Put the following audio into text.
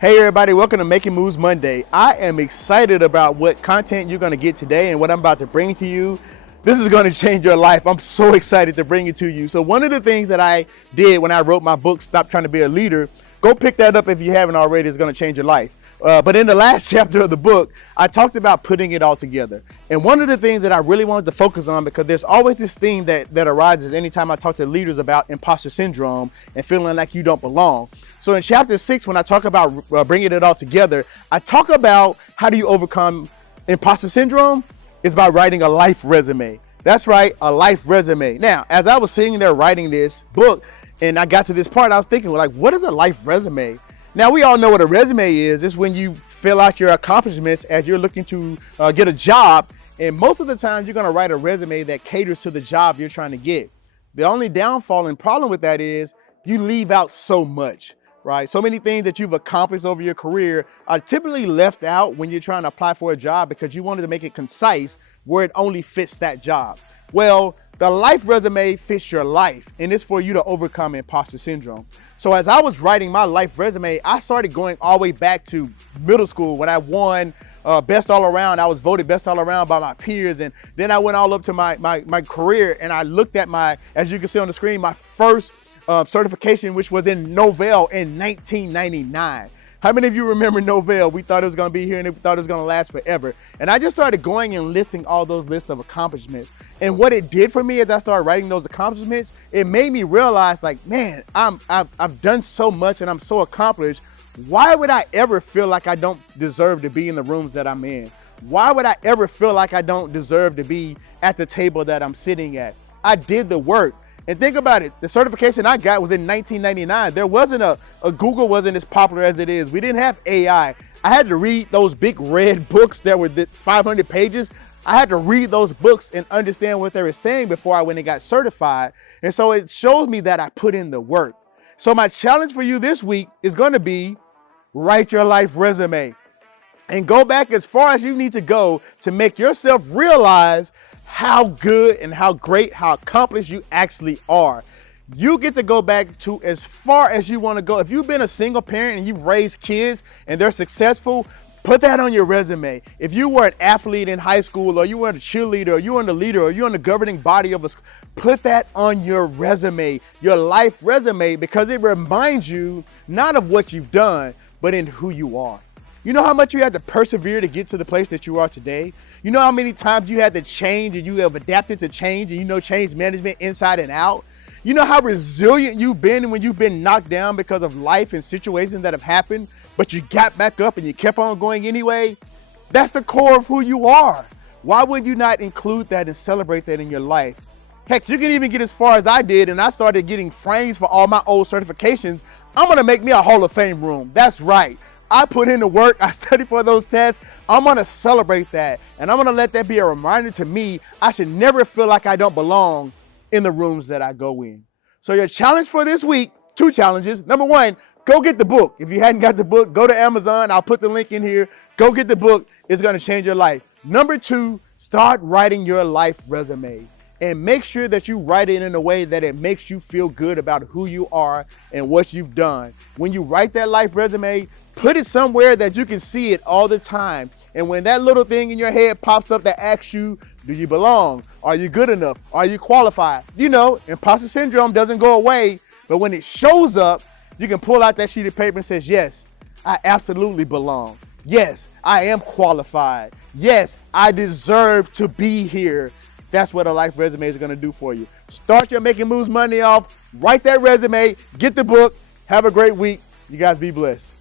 Hey everybody, welcome to Making Moves Monday. I am excited about what content you're going to get today and what I'm about to bring to you. This is going to change your life. I'm so excited to bring it to you. So one of the things that I did when I wrote my book, Stop Trying to Be a Leader, go pick that up if you haven't already. It's going to change your life. But in the last chapter of the book, I talked about putting it all together. And one of the things that I really wanted to focus on, because there's always this theme that arises anytime I talk to leaders about imposter syndrome and feeling like you don't belong. So in chapter 6, when I talk about bringing it all together, I talk about how do you overcome imposter syndrome. It's by writing a life resume. That's right, a life resume. Now, as I was sitting there writing this book and I got to this part, I was thinking, like, what is a life resume? Now, we all know what a resume is. It's when you fill out your accomplishments as you're looking to get a job. And most of the time, you're going to write a resume that caters to the job you're trying to get. The only downfall and problem with that is you leave out so much, right? So many things that you've accomplished over your career are typically left out when you're trying to apply for a job because you wanted to make it concise where it only fits that job. Well, the life resume fits your life, and it's for you to overcome imposter syndrome. So as I was writing my life resume, I started going all the way back to middle school when I won best all around. I was voted best all around by my peers, and then I went all up to my career, and I looked at as you can see on the screen, my first certification, which was in Novell in 1999. How many of you remember Novell? We thought it was going to be here and we thought it was going to last forever. And I just started going and listing all those lists of accomplishments. And what it did for me as I started writing those accomplishments, it made me realize, like, man, I've done so much and I'm so accomplished. Why would I ever feel like I don't deserve to be in the rooms that I'm in? Why would I ever feel like I don't deserve to be at the table that I'm sitting at? I did the work. And think about it, the certification I got was in 1999. There wasn't Google wasn't as popular as it is. We didn't have AI. I had to read those big red books that were 500 pages. I had to read those books and understand what they were saying before I went and got certified. And so it shows me that I put in the work. So my challenge for you this week is going to be write your life resume and go back as far as you need to go to make yourself realize how good and how great, how accomplished you actually are. You get to go back to as far as you want to go. If you've been a single parent and you've raised kids and they're successful, put that on your resume. If you were an athlete in high school, or you were a cheerleader, or you were the leader, or you're in the governing body of a school, put that on your resume, your life resume, because it reminds you not of what you've done, but in who you are. You know how much you had to persevere to get to the place that you are today? You know how many times you had to change and you have adapted to change and you know change management inside and out? You know how resilient you've been when you've been knocked down because of life and situations that have happened, but you got back up and you kept on going anyway? That's the core of who you are. Why would you not include that and celebrate that in your life? Heck, you can even get as far as I did, and I started getting frames for all my old certifications. I'm gonna make me a Hall of Fame room. That's right. I put in the work, I studied for those tests. I'm gonna celebrate that. And I'm gonna let that be a reminder to me, I should never feel like I don't belong in the rooms that I go in. So your challenge for this week, 2 challenges. Number 1, go get the book. If you hadn't got the book, go to Amazon. I'll put the link in here. Go get the book. It's gonna change your life. Number 2, start writing your life resume. And make sure that you write it in a way that it makes you feel good about who you are and what you've done. When you write that life resume, put it somewhere that you can see it all the time. And when that little thing in your head pops up that asks you, do you belong? Are you good enough? Are you qualified? You know, imposter syndrome doesn't go away, but when it shows up, you can pull out that sheet of paper and says, yes, I absolutely belong. Yes, I am qualified. Yes, I deserve to be here. That's what a life resume is going to do for you. Start your Making Moves Monday off. Write that resume. Get the book. Have a great week. You guys be blessed.